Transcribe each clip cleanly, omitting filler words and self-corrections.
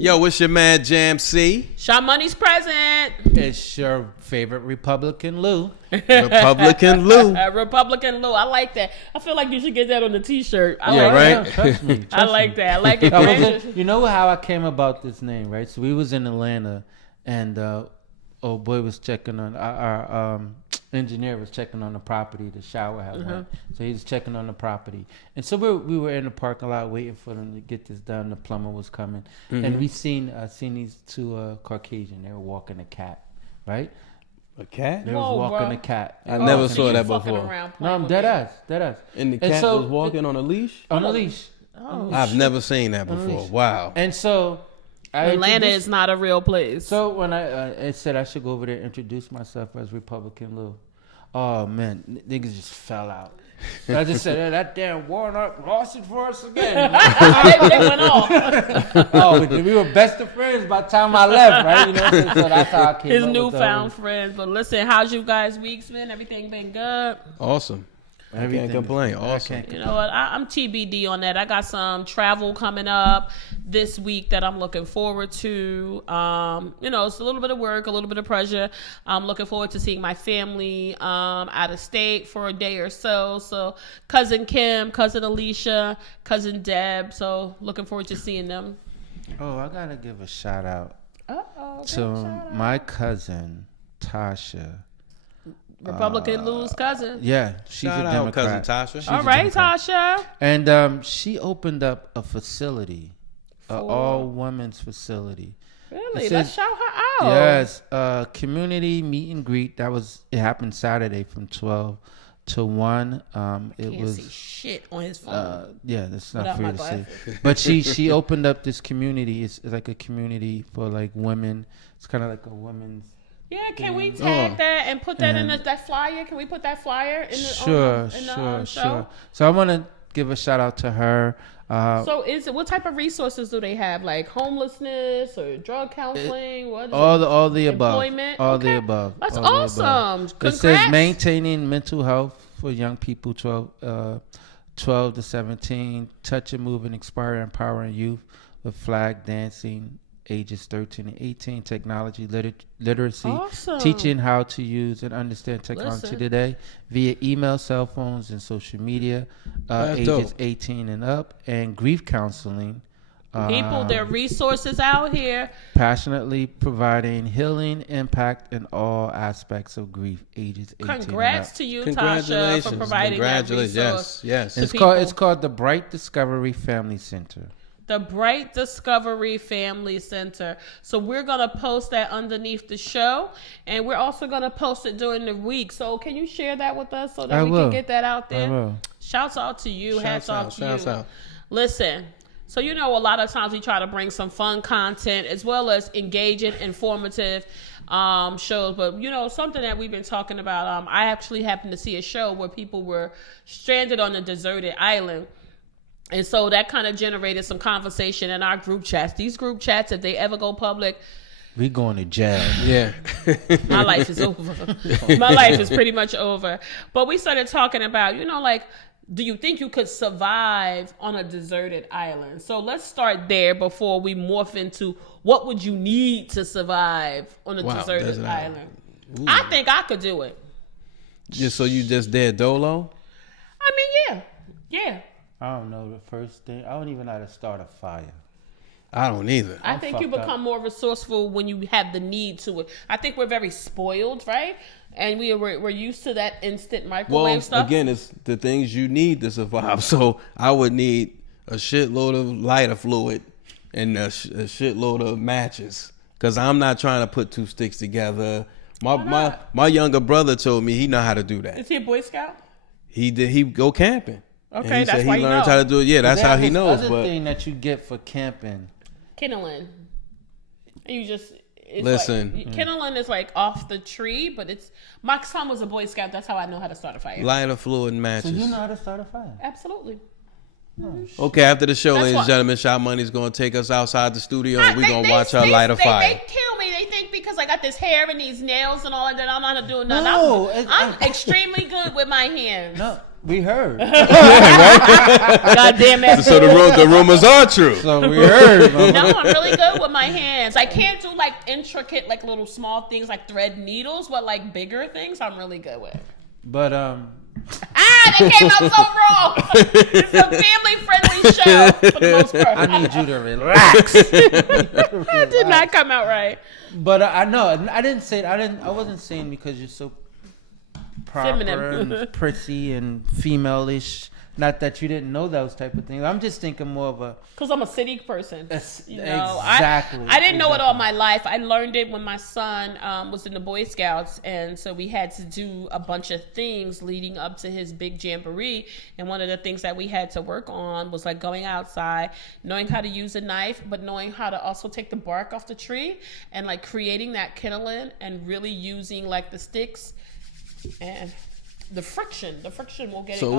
Yo, what's your man Jam C? Shaw Money's present. It's your favorite Republican Lou. Republican Lou. Republican Lou. I like that. I feel like you should get that on the T-shirt. I Yeah, like right? that. Trust me. I like that. I like it. You know how I came about this name, right? So we was in Atlanta, and old boy was checking on our engineer was checking on the property. The shower had went, so he was checking on the property, and so we were in the parking lot waiting for them to get this done. The plumber was coming, and we seen these two Caucasian. They were walking a cat, right? A cat? They was walking a cat. I never so saw you that fucking before. around No, I'm playing dead with ass. And the And cat so- was walking on a leash? On a leash. Oh, I've never seen that before. leash. Wow. And so I Atlanta introduced- is not a real place. So when I said I should go over there and introduce myself as Republican Lou, oh man, niggas just fell out. I just said, hey, that damn Warnock lost it for us again. they went off. Oh, we were best of friends by the time I left, right? You know what I'm saying? So that's how I came His up with newfound those. friends. But listen, how's you guys' weeks been? Everything been good? Awesome. I Everything can't complain. is- Awesome. I can't You know what? I'm TBD on that. I got some travel coming up this week that I'm looking forward to. It's a little bit of work, a little bit of pressure. I'm looking forward to seeing my family out of state for a day or so. So cousin Kim, cousin Alicia, cousin Deb. So looking forward to seeing them. Oh, I gotta give a shout out Uh-oh. to my cousin Tasha. Republican Lou's cousin. Yeah, she's Shout a out, cousin Democrat. Tasha. All right, Tasha. And she opened up a facility, an all-women's facility. Really? It Let's says- shout her out. Yes, community meet and greet. It happened Saturday from 12 to 1. It Can't was see shit on his phone. yeah, that's not Without for you my to see. glasses. But she opened up this community. It's like a community for like women. It's kind of like a women's. Yeah, can we tag that and put that in that flyer? Can we put that flyer in the Sure. show? So I want to give a shout out to her. So what type of resources do they have? Like homelessness or drug counseling? What is All the above. Employment? All Okay. the above. That's all the above. awesome. It Congrats. says maintaining mental health for young people 12 to 17, touch and move and inspire empowering youth with flag dancing, ages 13 and 18, technology literacy, Awesome. teaching how to use and understand technology Listen. today via email, cell phones, and social media, That's ages dope. 18 and up, and grief counseling. People, there are resources out here. Passionately providing healing impact in all aspects of grief, ages 18 Congrats and up. to you, Tasha, Congratulations. for providing that Congratulations. resource. Yes. It's people. called the Bright Discovery Family Center. The Bright Discovery Family Center. So we're going to post that underneath the show, and we're also going to post it during the week. So can you share that with us so that I we will. can get that out there? I will. Shouts out to you. Hats off to Shouts you. out. Listen, so a lot of times we try to bring some fun content as well as engaging, informative shows. But, something that we've been talking about, I actually happened to see a show where people were stranded on a deserted island. And so that kind of generated some conversation in our group chats. These group chats, if they ever go public, We going to jail. Yeah. my life is over. My life is pretty much over. But we started talking about, do you think you could survive on a deserted island? So let's start there before we morph into what would you need to survive on a deserted desert island. Ooh. I think I could do it. So you just dead dolo? I mean, yeah. I don't know the first thing. I don't even know how to start a fire. I don't either. I think you fucked become more resourceful when you have the need to it. I think we're very spoiled, right? And we're used to that instant microwave Well, stuff. again, it's the things you need to survive. So I would need a shitload of lighter fluid and a shitload of matches because I'm not trying to put two sticks together. My younger brother told me he know how to do that. Is he a Boy Scout? He go camping. Okay, and he that's said why he you learned know. how to do it. Yeah, that's how he There's knows. Other But thing that you get for camping. Kindling. You just Listen. kindling is like off the tree, but it's my son was a Boy Scout. That's how I know how to start a fire. lighter fluid and So matches. you know how to start a fire. Absolutely. Okay, after the show, That's ladies why- and gentlemen, Shot Money's gonna take us outside the studio and we're They- gonna they- watch our they- light a fire. They kill me. They think because I got this hair and these nails and all of that, I'm not doing nothing. No, I'm extremely good with my hands. No, We heard. God damn it. So the rumors are true. So we heard. mama. No, I'm really good with my hands. I can't do like intricate, like little small things like thread needles, but like bigger things, I'm really good with. But That came out so wrong. It's a family-friendly show for the most part. I need you to relax. That did not come out right. But I know I didn't say I wasn't saying because you're so proper Feminine. and pretty and female-ish. Not that you didn't know those type of things. I'm just thinking more of a. Because I'm a city person. Exactly. I didn't know it all my life. I learned it when my son was in the Boy Scouts. And so we had to do a bunch of things leading up to his big jamboree. And one of the things that we had to work on was like going outside, knowing how to use a knife, but knowing how to also take the bark off the tree and like creating that kindling and really using like the sticks and the friction will get it So going.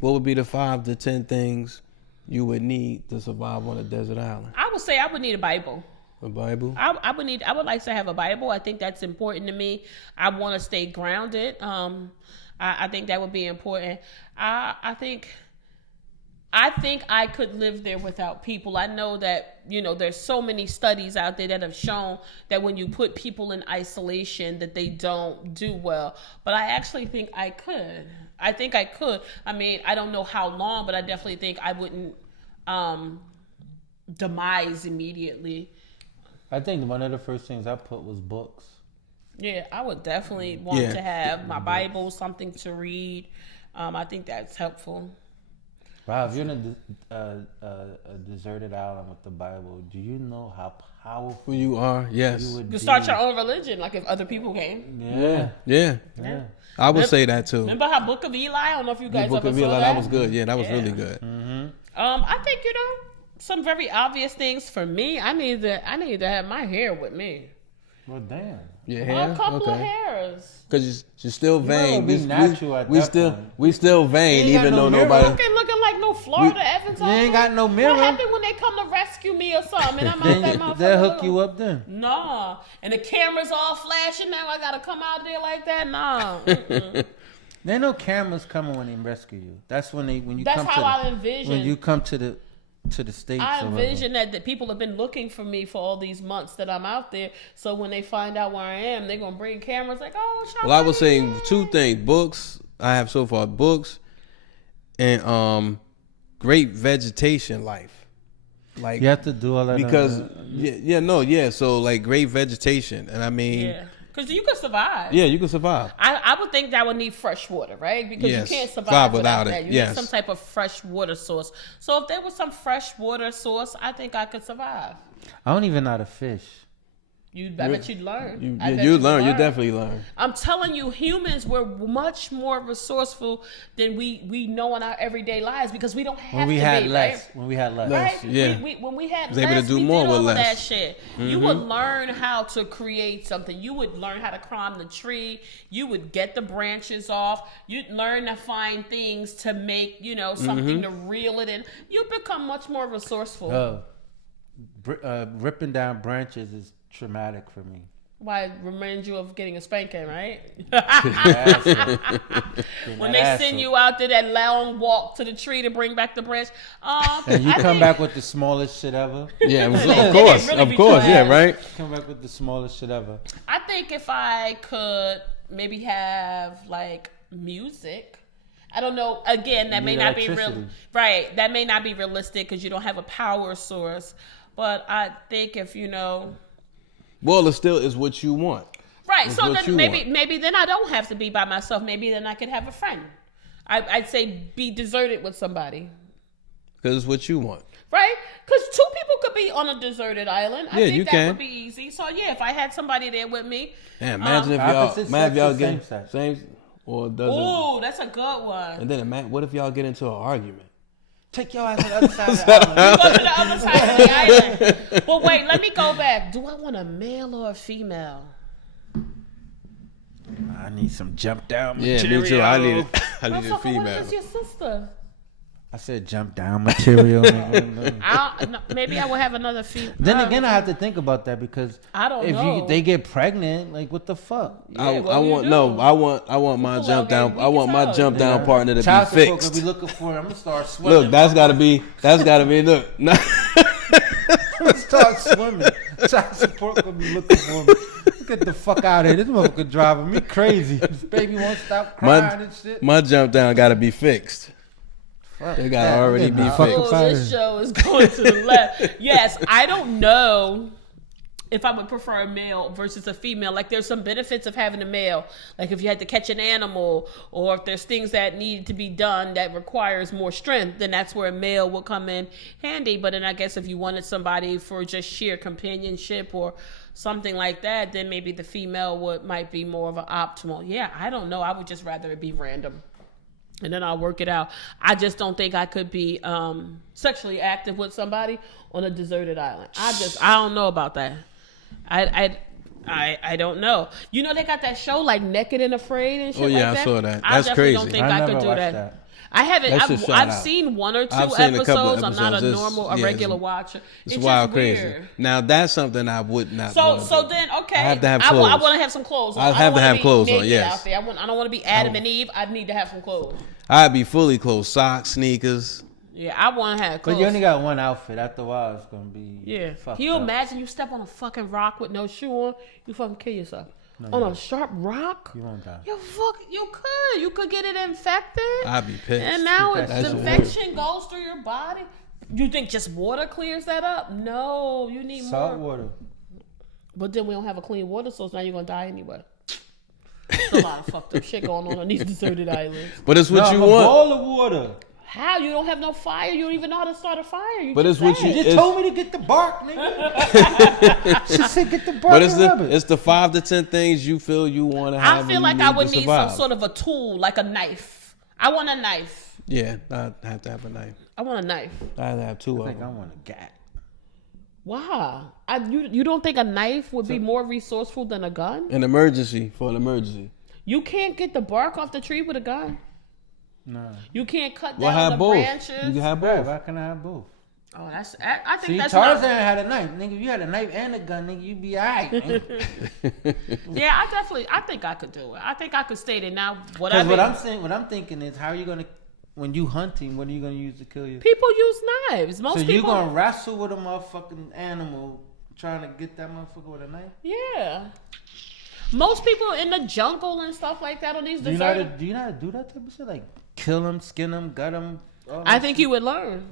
what would be the 5 to 10 things you would need to survive on a desert island? I would say I would need a Bible. A Bible? I would like to have a Bible. I think that's important to me. I want to stay grounded. I think that would be important. I think I could live there without people. I know that, there's so many studies out there that have shown that when you put people in isolation that they don't do well. But I actually think I could. I mean, I don't know how long, but I definitely think I wouldn't demise immediately. I think one of the first things I put was books. Yeah, I would definitely want to have my Bible, something to read. I think that's helpful. Wow, if you're in a deserted island with the Bible, do you know how powerful Who you are? Yes. you would You be? start your own religion, like if other people came. Yeah. Yeah. I would say that too. Remember how Book of Eli? I don't know if you The guys Book ever of saw Eli, that. that was good. Yeah, that was Yeah. really good. I think some very obvious things for me. I need to have my hair with me. Well, damn. Your A hair? couple of Okay. hairs. Because you're still vain. be natural at we that still point. we still vain, You ain't even got though no mirror. nobody. Looking like no Florida Evans. You ain't got no mirror. What happened when they come to rescue me or something? And I'm out that motherfucker. They'll hook you up then. Nah. And the camera's all flashing now. I gotta come out there like that? Nah. Mm-mm. There ain't no cameras coming when they rescue you. That's when you That's come how to I the, envision. when you come to the States. I or whatever. envision that people have been looking for me for all these months that I'm out there. So when they find out where I am, they're gonna bring cameras like, oh, Charlotte. Well, I was saying 2 things: books. I have so far books, and great vegetation life. Like You have to do all that because so like great vegetation, and I mean, Yeah. Because you could survive. yeah, you can survive. I would think that would need fresh water, right? Because Yes. you can't Survive survive without without it. that. You Yes. need some type of fresh water source. So if there was some fresh water source, I think I could survive. I don't even know how to fish. I bet you'd learn. I bet You would learn. You definitely learn. I'm telling you, humans were much more resourceful than we know in our everyday lives because we don't have When we to had be, less. right? When we had less. Right? Yeah. When we had Was able to less, do we more did with all of less. that shit. You would learn how to create something. You would learn how to climb the tree. You would get the branches off. You'd learn to find things to make, something to reel it in. You become much more resourceful. Ripping down branches is traumatic for me. Why it reminds you of getting a spanking, right? When When they send you out there that long walk to the tree to bring back the branch. and you I come think- back with the smallest shit ever. Yeah, of They course, really of be course, yeah, trash. right. Come back with the smallest shit ever. I think if I could maybe have like music. I don't know. Again, that may need not be real. electricity. Right. That may not be realistic because you don't have a power source. But I think if Well, it still is what you want. right. It's So what you then want. maybe then I don't have to be by myself. Maybe then I could have a friend. I'd say be deserted with somebody. Because it's what you want. Right? Because 2 people could be on a deserted island. I Yeah, think you that can. would be easy. So yeah, if I had somebody there with me. Man, imagine if Opposite y'all sex or get same sex? same or doesn't. Ooh, that's a good one. And then what if y'all get into an argument? Take your ass to the other side of the island. Go to the other side of the island. But wait, let me go back. Do I want a male or a female? I need some jump down Yeah, material. me too. I need a Motherfucker, what if female. it's your sister? I said jump down material. nigga. No, maybe I will have another female. Then again, I have to think about that because I don't if know. they get pregnant, like what the fuck? I what do you want do? no. I want my People jump out down. here I want my weak as jump hell. down partner to Child be support fixed. gonna be looking for. I'm gonna start swimming. Look, that's gotta be. Look. I'm gonna start swimming. Child support gonna be looking for me. Get the fuck out of here. This motherfucker driving me crazy. This baby won't stop crying and shit. My jump down gotta be fixed. Fuck They gotta that. already I'm be getting fixed. the fuck Oh, up this outta here. show is going to the left. Yes, I don't know if I would prefer a male versus a female. Like, there's some benefits of having a male. Like, if you had to catch an animal, or if there's things that need to be done that requires more strength, then that's where a male will come in handy. But then I guess if you wanted somebody for just sheer companionship or something like that, then maybe the female might be more of an optimal. Yeah, I don't know. I would just rather it be random. And then I'll work it out. I just don't think I could be sexually active with somebody on a deserted island. I don't know about that. I don't know. You know, they got that show like Naked and Afraid and shit. Oh, yeah, like that. I saw that. I That's definitely crazy. don't think I I never could do watched that. that. I haven't. That shit shot I've out. seen one or two I've seen a couple episodes. I'm not a episodes. normal, Yeah, regular watcher. It's just wild weird. crazy. Now that's something I would not. So wanna do. then, okay. I have to have I clothes. want to have some clothes. On. I I don't have to wanna have be clothes on, naked yes. out there. I don't want to be Adam and Eve. I need to have some clothes. I'd be fully clothed, socks, sneakers. Yeah, I want to have clothes. But you only got one outfit. After a while, it's gonna be Yeah. fucked Can you up. imagine you step on a fucking rock with no shoe on? You fucking kill yourself. On a sharp rock? You won't die. You could get it infected. I'd be pissed. And now That's the weird. infection goes through your body. You think just water clears that up? No, you need Salt more. water. But then we don't have a clean water source. Now you're gonna die anyway. There's a lot of fucked up shit going on these deserted islands. But it's what No, you a want. bowl of water. How? You don't have no fire. You don't even know how to start a fire. You But just it's what said. you- You It's- told me to get the bark, nigga. She said get the bark But it's and rub it. the 5 to 10 things you feel you want to have. I and feel you like I would to need some survive. sort of a tool, like a knife. I want a knife. Yeah, I'd have to have a knife. I want a knife. I'd have 2 I of think I them. want a gat. Wow. You don't think a knife would be more resourceful than a gun? An emergency for an emergency. You can't get the bark off the tree with a gun. No. You can't cut We'll down have the both. branches. You can have Right, both. why can I have both? Oh, I think See, that's Tarzan not. had a knife. Nigga, if you had a knife and a gun, nigga, you'd be alright. Yeah, I think I could do it. I think I could stay there. Now, what I'm thinking is, how are you gonna, when you hunting, what are you gonna use to kill your? people use knives. Most So you people. gonna wrestle with a motherfucking animal, trying to get that motherfucker with a knife? Yeah. Most people in the jungle and stuff like that on these Do you know how to deserted. do that type of shit? Like kill them, skin them, gut them. I think you would learn.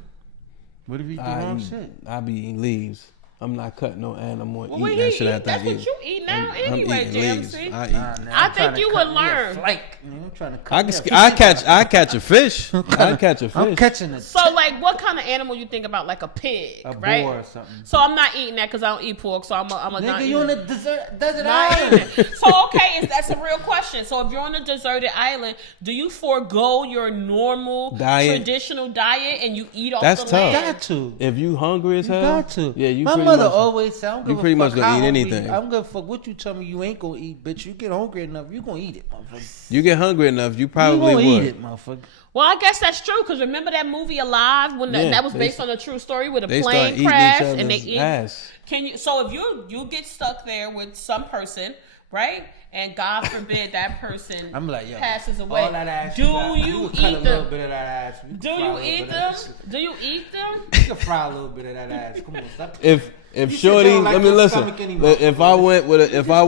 What if you do I wrong eat- shit? I be eating leaves. I'm not cutting no animal and Well, eating that shit eat, after that's I what eat. you eat now I'm anyway, eating leaves. JMC. I eat. Nah, I I'm trying think to you cut would me a learn. flank. Nigga, I'm trying to cut I me can, a I catch a fish. I catch a fish. I'm catching it. So, like, what kind of animal you think about? Like a pig, A right? boar or something. So I'm not eating that because I don't eat pork. So I'm a not Nigga, eating you on it. a desert Not eating island. it. So okay, that's a real question. So if you're on a deserted island, do you forego your normal Diet. traditional diet and you eat off That's the tough. land? Got to. If you hungry as You hell, got to. Yeah, you. My pretty mother much, always said, I don't give a pretty much fuck gonna how eat hungry anything. you- I'm gonna fuck what you tell me you ain't gonna eat, bitch. You get hungry enough, you gonna eat it, motherfucker. You get hungry enough, you You probably gonna would. eat it, motherfucker. Well, I guess that's true because remember that movie Alive when Yeah, that was they based on a true story with a They start plane eating crash each other's and they eat. ass. Can you? So if you get stuck there with some person, right? And God forbid that person I'm like, yo, passes away. all that ass Do got, you can cut a eat little them? bit of that ass. You Do can fry a you little eat bit of them? that Do you eat them? shit. You can fry a little bit of that ass. Come on, stop. If You said Shorty, you don't like let me your listen. stomach anymore. If I went with a, if I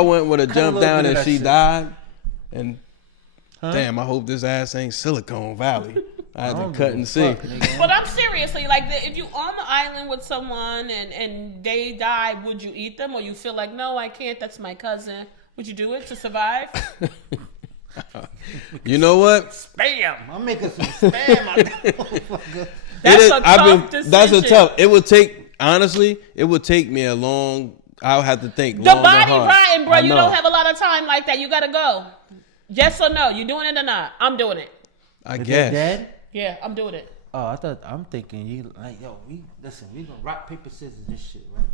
went with a cut a jump little down bit of and that she shit. died, and Huh? damn, I hope this ass ain't Silicon Valley. I had I to don't cut give a and see. fuck, nigga. But I'm seriously like, if you on the island with someone and they die, would you eat them, or you feel like no, I can't? That's my cousin. Would you do it to survive? You know what? Bam. I'm making some spam out of that motherfucker. That's It is- a tough decision. That's a tough. It would take honestly. It would take me a long. I'll have to think. The long and body hard. rotting, bro. I You know. don't have a lot of time like that. You gotta go. Yes or no? You doing it or not? I'm doing it. I Is guess. they dead? Yeah, I'm doing it. Oh, I'm thinking you like, yo, we gonna rock paper scissors this shit, right?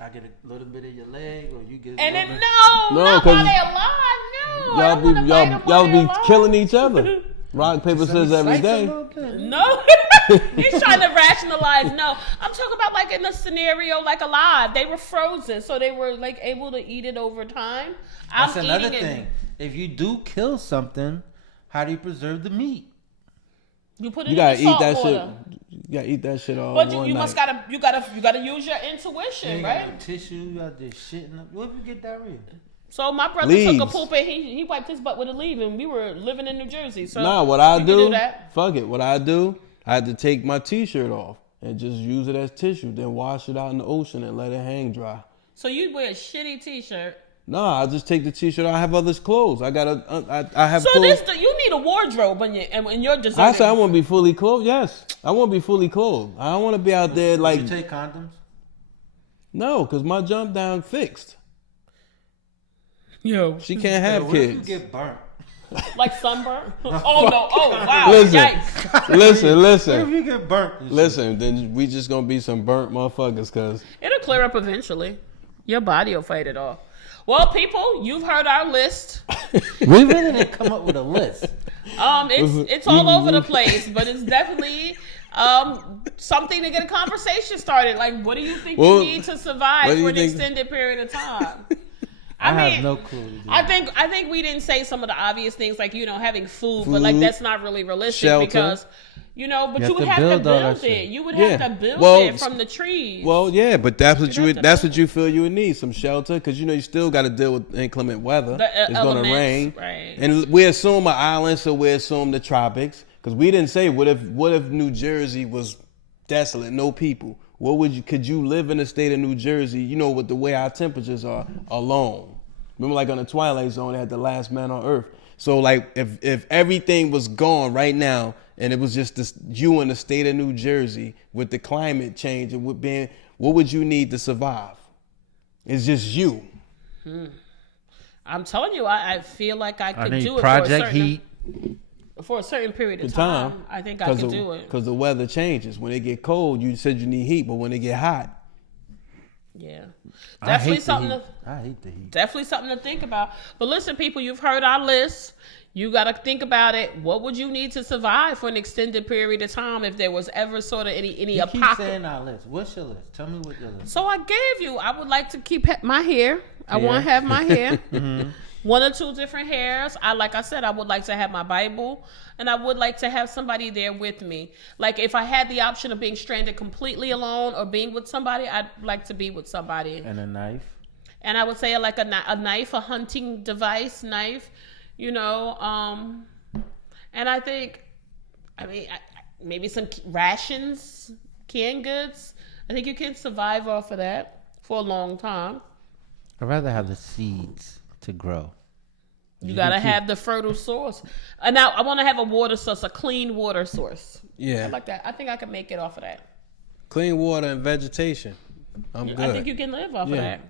I get a little bit of your leg, or you get. And a then little no, No, not 'cause while they alive. No, I Y'all don't be wanna bite them while y'all they be alive. killing each other. Rock, paper, scissors every day. No, he's trying to rationalize. No, I'm talking about like in a scenario like alive. They were frozen, so they were like able to eat it over time. That's I'm another eating thing. If you do kill something, how do you preserve the meat? You put it You gotta in the eat salt that water. shit. You gotta eat that shit all But one you night. must gotta use your intuition, You right? got tissue, you got this shit. What if you get diarrhea? So my brother took Leaves. a poop and he wiped his butt with a leaf, and we were living in New Jersey. So Nah, what I you can do, that. fuck it. What I do, I had to take my t-shirt off and just use it as tissue, then wash it out in the ocean and let it hang dry. So you wear a shitty t-shirt. Nah, I just take the t-shirt. I have others' clothes. I have So clothes. you need a wardrobe when you're deserting. I said I want to be fully clothed. Yes, I want to be fully clothed. I don't want to be out there like You take condoms? no, cause my jump down fixed. Yo, She can't have What if you kids. get burnt? like sunburn. Oh no! Oh wow! Listen, Yikes! listen, What if listen, you get burnt? and shit? listen. Then we just gonna be some burnt motherfuckers, cause It'll clear up eventually. Your body will fight it off. Well, people, you've heard our list. We really didn't come up with a list. It's all over the place, but it's definitely something to get a conversation started. Like, what do you think Well, you need to survive what do for you an think- extended period of time? I mean, have no clue. To do I that. think we didn't say some of the obvious things like having food, but like Food, that's not really realistic shelter. because but You you have would to have to build all build that shit. it. You would Yeah. have to build Well, it from the trees. well, yeah, but that's what You'd have to that's build what you feel you would need, some shelter, because you still got to deal with inclement weather. It's gonna elements, rain, right. and we assume an island, so we assume the tropics, because we didn't say what if New Jersey was desolate, no people. Could you live in the state of New Jersey? With the way our temperatures are alone. Remember, like on the Twilight Zone, they had the last man on Earth. So, like, if everything was gone right now, and it was just you in the state of New Jersey with the climate change and what would you need to survive? It's just you. I'm telling you, I feel like I could I do need it Project Heat. for a certain period of The time. time. I think I could do it. Because the weather changes. When it get cold, you said you need heat, but when it get hot, Yeah, I definitely hate something. the heat. I hate the heat. Definitely something to think about. But listen, people, you've heard our list. You got to think about it. What would you need to survive for an extended period of time if there was ever sort of any You keep apocalypse? saying our list. What's your list? Tell me what your list is. So I gave you. I would like to keep my hair. I want to have my hair. One or two different hairs. Like I said, I would like to have my Bible, and I would like to have somebody there with me. Like if I had the option of being stranded completely alone or being with somebody, I'd like to be with somebody. And a knife. And I would say like a knife, a hunting device knife, and I think, maybe some rations, canned goods. I think you can survive off of that for a long time. I'd rather have the seeds to grow. You gotta have the fertile source. And now I want to have a water source, a clean water source. yeah, I like that. I think I can make it off of that. clean water and vegetation. I'm good. I think you can live off of Yeah. that.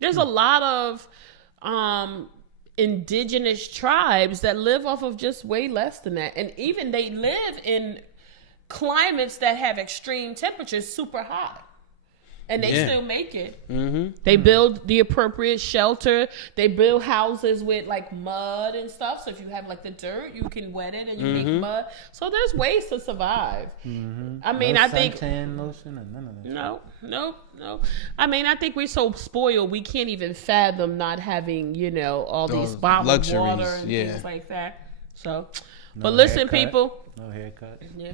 There's a lot of indigenous tribes that live off of just way less than that. And even they live in climates that have extreme temperatures, super hot. And they Yeah. still make it. Mm-hmm. They build the appropriate shelter. They build houses with like mud and stuff. So if you have like the dirt, you can wet it and you make mud. So there's ways to survive. I mean, No I think suntan lotion and none of that. no. I mean, I think we're so spoiled we can't even fathom not having, all these Those bottled luxuries, water and yeah. things like that. So, No but listen, haircut. people. No haircut. Yeah.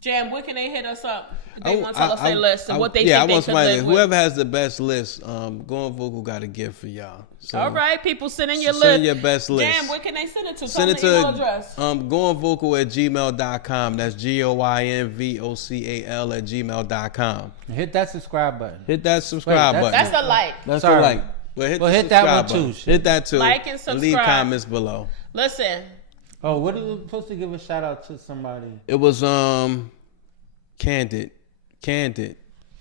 Jam, where can they hit us up? If they want to tell us their list and what they I think they want could somebody. live with. Whoever has the best list, Going Vocal got a gift for y'all. So All right, people, send in your send list. your best list. Jam, where can they send it to? Send it Tell them the email to address. goingvocal@gmail.com. That's GOINVOCAL@gmail.com. Hit that subscribe button. Hit that subscribe Wait, button. That's the like. That's Sorry. the like. But hit, Well, the hit that one subscribe too, button. shit. Hit that too. Like and Leave subscribe. comments below. Listen, Oh, what are we supposed to give a shout out to somebody? It was Candid.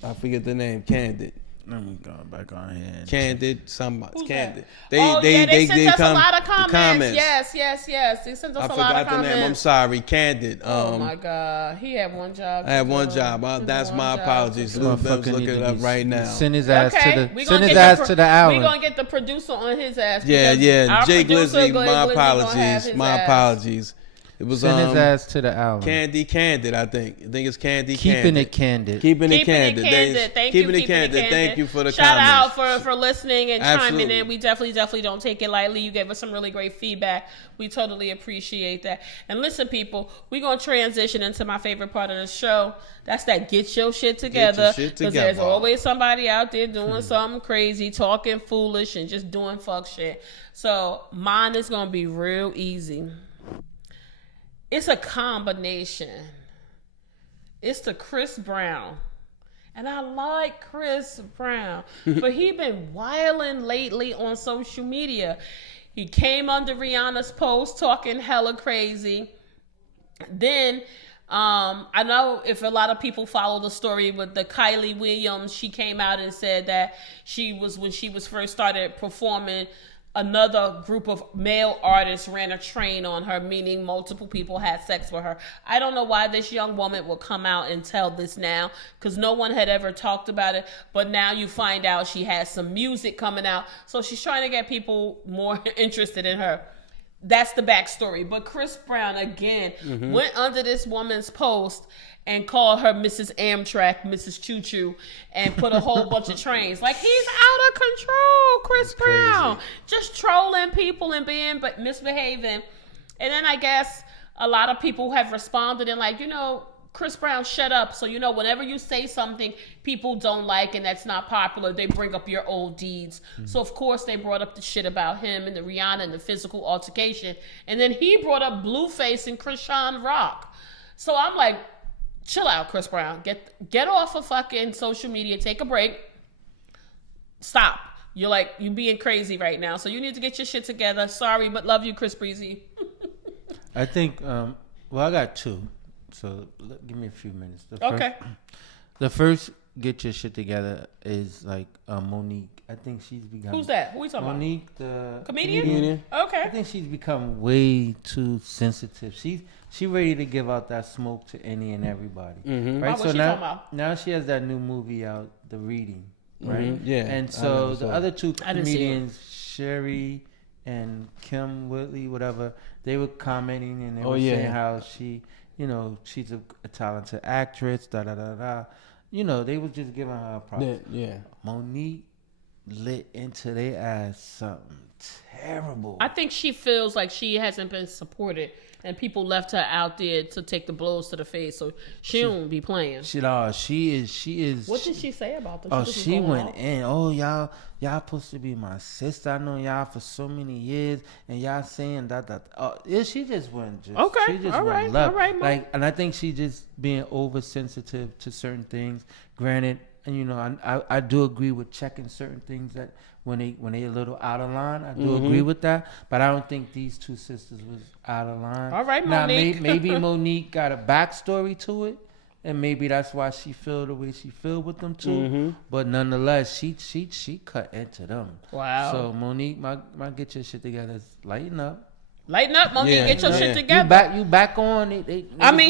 I forget the name. Candid. Let me go back on here. Candid, somebody. Who's Candid. that? They sent us a lot of the comments. Yes. They sent us I a lot of forgot the comments. name. I'm sorry. Candid. Oh my God, he had one job. I have one job. That's my apologies. Let's look it up right now. Send his ass Okay, to the hour. We're gonna get the producer on his ass. Yeah, because yeah. our Jay producer, Glizzy, Glenn my Glizzy, gonna have apologies. his My ass. apologies. It was Send his ass to the hour. Candid, I think. I think it's Candy. Keeping it candid. Keeping it Keeping it candid. candid. Thank you. Keeping it candid. Thank you for the Shout comments. out for listening and Absolutely. chiming in. We definitely don't take it lightly. You gave us some really great feedback. We totally appreciate that. And listen, people, we're gonna transition into my favorite part of the show. That's that get your shit together. shit Because there's together. always somebody out there doing something crazy, talking foolish, and just doing fuck shit. So mine is gonna be real easy. It's a combination. It's the Chris Brown. And I like Chris Brown. But he been wilding lately on social media. He came under Rihanna's post talking hella crazy. Then I know if a lot of people follow the story with the Kylie Williams, she came out and said that when she was first started performing, another group of male artists ran a train on her, meaning multiple people had sex with her. I don't know why this young woman will come out and tell this now, because no one had ever talked about it. But now you find out she has some music coming out. So she's trying to get people more interested in her. That's the backstory. But Chris Brown, again, went under this woman's post and called her Mrs. Amtrak, Mrs. Choo Choo, and put a whole bunch of trains. Like, he's out of control, Chris Brown. Just trolling people and being misbehaving. And then I guess a lot of people have responded and like, Chris Brown, shut up. So, whenever you say something people don't like and that's not popular, they bring up your old deeds. So, of course, they brought up the shit about him and the Rihanna and the physical altercation. And then he brought up Blueface and Krishan Rock. So I'm like, chill out, Chris Brown. Get off of fucking social media. Take a break. Stop. You being crazy right now. So you need to get your shit together. Sorry, but love you, Chris Breezy. I think, I got two. So give me a few minutes. The first get your shit together is like Monique. I think she's become. Who's that? Who we talking Monique, the comedian? Okay. I think she's become way too sensitive. She ready to give out that smoke to any and everybody. Right. What she talking about? Now she has that new movie out, The Reading. Right. Yeah. And so the other two I didn't see it. comedians, Sherry and Kim Whitley, whatever, they were commenting and they were saying how she, she's a talented actress. Da da da da. They was just giving her a props. Yeah. Monique lit into their ass something terrible. I think she feels like she hasn't been supported and people left her out there to take the blows to the face, so she don't be playing. She is. What did she say about this? Oh, she went in. Oh, y'all supposed to be my sister. I know y'all for so many years, and y'all saying that. Yeah, she just went. Okay, She just all went right, left. all right, Mo. And I think she just being oversensitive to certain things. Granted, and I do agree with checking certain things that when they a little out of line. I do agree with that, but I don't think these two sisters was out of line. All right, now, Monique. maybe Monique got a backstory to it. And maybe that's why she feel the way she feel with them too. But nonetheless, she cut into them. Wow. So Monique, my get your shit together. Lighten up. Lighten up, Monique. Yeah, Get your yeah. shit together. You back on.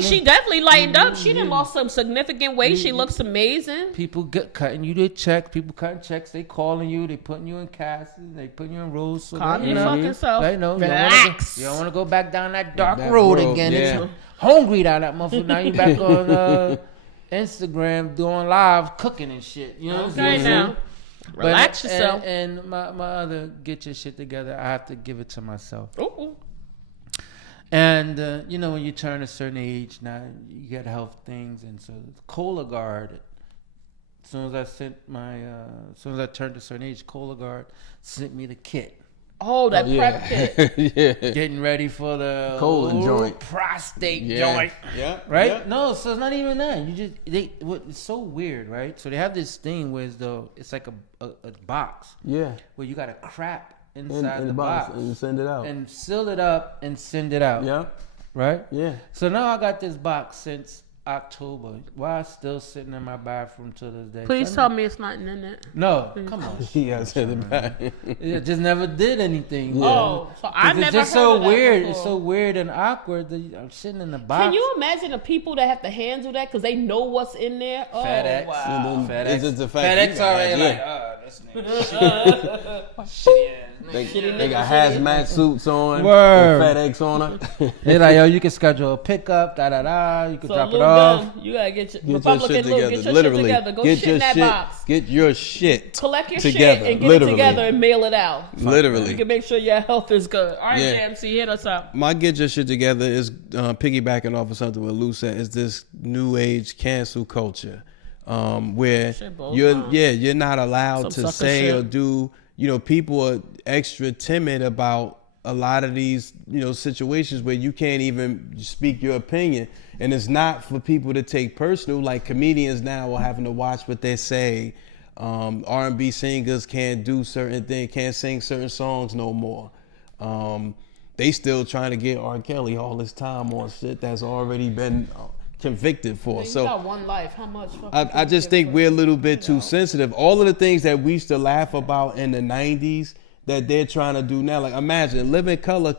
She definitely lightened up. She done lost some significant weight. She looks amazing. People cutting you their checks. People cutting checks. They calling you. They putting you in casts. They putting you in roles. So Calm your fucking self. Relax. You don't want to go back down that dark That road road, again. yeah. It's hungry down that motherfucker. Now you back on Instagram doing live cooking and shit. You know what I'm Okay, saying? now. Relax yourself. And my other get your shit together, I have to give it to myself. Ooh. And when you turn a certain age, now you get health things, and so Cologuard. As soon as I turned a certain age, Cologuard sent me the kit. Oh, that prep kit. Yeah. Getting ready for the Colon joint. prostate Yeah. joint. Yeah. Right? Yeah. No, so it's not even that. It's so weird, right? So they have this thing where it's like a box Yeah. where you got to crap inside In the box and send it out. and seal it up and send it out. Yeah. Right? Yeah. So now I got this box since October. Why it's still sitting in my bathroom to this day? Please tell me it's not in it. No, come on. Yeah, I said it back. It just never did anything. Yeah. Oh, so I never It's just heard so of that weird. before. It's so weird and awkward that I'm sitting in the box. Can you imagine the people that have to handle that because they know what's in there? Oh, FedEx. wow. And then FedEx. it's just the fact FedEx you already got- like, this nigga shitty ass nigga. They got hazmat suits on, Word. with FedEx on it. They're like, yo, you can schedule a pickup, da da da. You can So drop it Lou off. Dunn, you gotta get your Get your Republican shit Lou, together. get your Literally, shit together. Go get shit your in that shit. box. Get your shit. Collect your together. shit and get Literally. it together and mail it out. Literally. You can make sure your health is good. All right, Yeah. JMC, hit us up. My get your shit together is piggybacking off of something what Lou said, is this new age cancel culture, where Shit both you're wrong. you're not allowed Some to sucker say shit. or do. People are extra timid about a lot of these situations where you can't even speak your opinion, and it's not for people to take personal. Like comedians now are having to watch what they say. R&B singers can't do certain things, can't sing certain songs no more. They still trying to get R. Kelly all this time on shit that's already been convicted for. You So got one life. How much? I just think we're a little bit too sensitive. All of the things that we used to laugh about in the 90s that they're trying to do now. Like imagine Living Color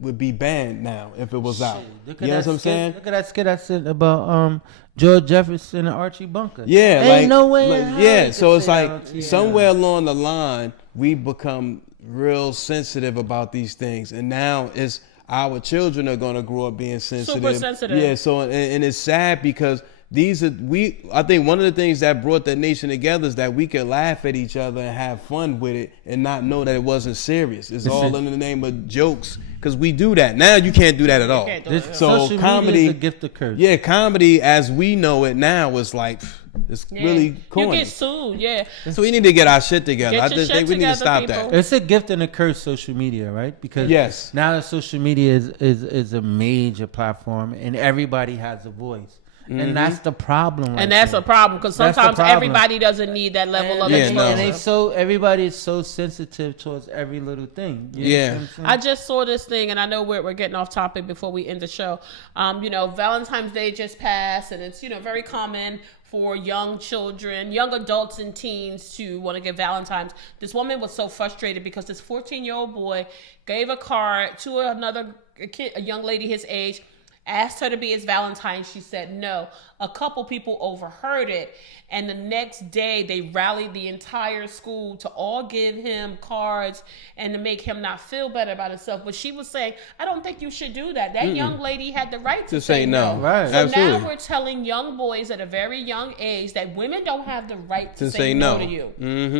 would be banned now if it was out. Look You know what I'm skit- saying? Look at that skit I said about George Jefferson and Archie Bunker. Yeah, Ain't like no way. like, in hell yeah. you So could it's say like that on TV. somewhere along the line we become real sensitive about these things, and now it's our children are gonna grow up being sensitive. Super sensitive. Yeah. So and it's sad because I think one of the things that brought the nation together is that we could laugh at each other and have fun with it and not know that it wasn't serious. It's all in the name of jokes because we do that. Now you can't do that at all. can't do This it. So social comedy media is a gift of curse. Yeah, comedy as we know it now is like it's Yeah. really You corny. get sued. Yeah. So we need to get our shit together. Get I your just shit think we need to together, stop that. people. It's a gift and a curse, social media, right? Because Yes. now that social media is a major platform and everybody has a voice. Mm-hmm. And that's the problem. And that's a problem because That's the sometimes problem. everybody doesn't need that level of Yeah, no. And exposure. everybody is so sensitive towards every little thing. You Yeah. know what I'm saying? I just saw this thing, and I know we're getting off topic before we end the show. Valentine's Day just passed, and it's very common for young children, young adults, and teens to want to get Valentine's. This woman was so frustrated because this 14-year-old boy gave a card to a young lady his age. Asked her to be his Valentine. She said no. A couple people overheard it. And the next day, they rallied the entire school to all give him cards and to make him not feel better about himself. But she was saying, I don't think you should do that. That young lady had the right to say no. Right. So Absolutely. now we're telling young boys at a very young age that women don't have the right to To say say no no. to you. Mm-hmm.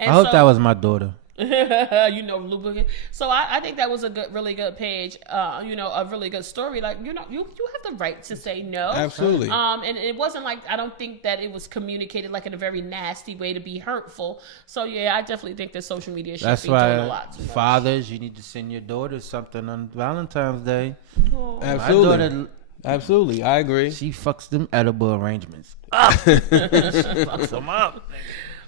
And I hope so- that was my daughter. lubricant. So I think that was a really good page. A really good story. Like you have the right to say no. Absolutely. And it wasn't like I don't think that it was communicated like in a very nasty way to be hurtful. So yeah, I definitely think that social media should That's be doing a why lot too much. fathers, you need to send your daughters something on Valentine's Day. Absolutely. My daughter, Absolutely. I agree. she fucks them edible arrangements. Fucks them up.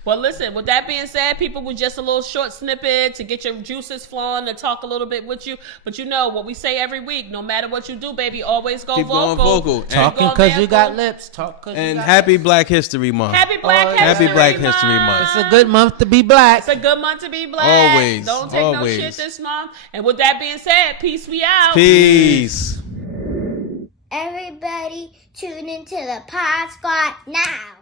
Well, listen, with that being said, people, with just a little short snippet to get your juices flowing, to talk a little bit with you. But what we say every week, no matter what you do, baby, always go Keep vocal. going vocal. Talking Go because you got vocal. lips. Talk because And you got happy lips. Black History Month. Happy Black Oh, History Happy Black Month. History Month. It's a good month to be black. It's a good month to be black. Always, Don't take always. no shit this month. And with that being said, peace, we out. Peace. Everybody tune into the Pod Squad now.